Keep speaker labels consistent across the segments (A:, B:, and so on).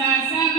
A: sa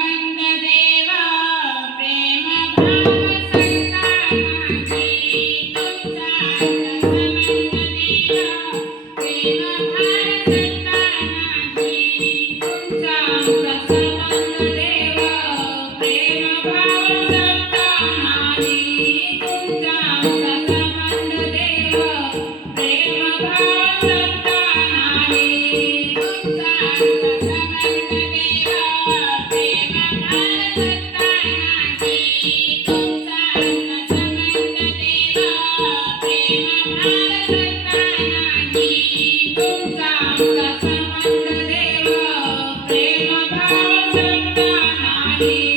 A: happy.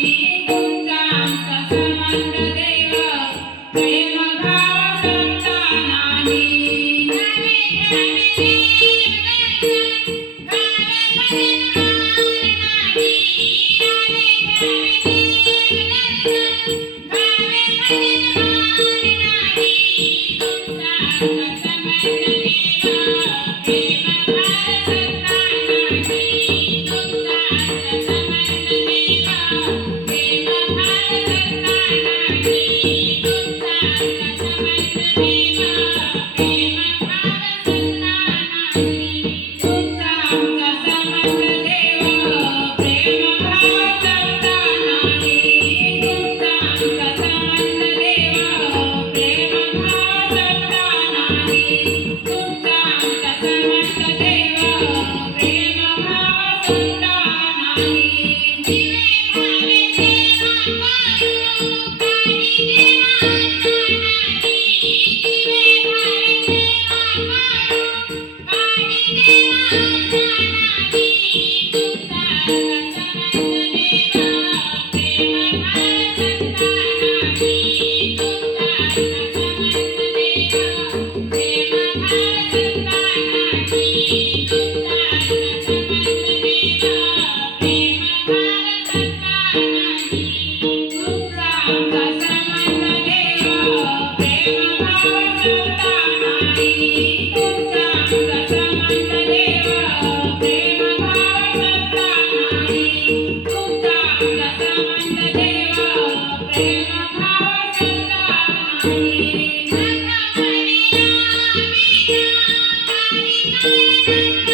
A: Música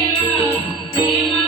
A: संबंध देवा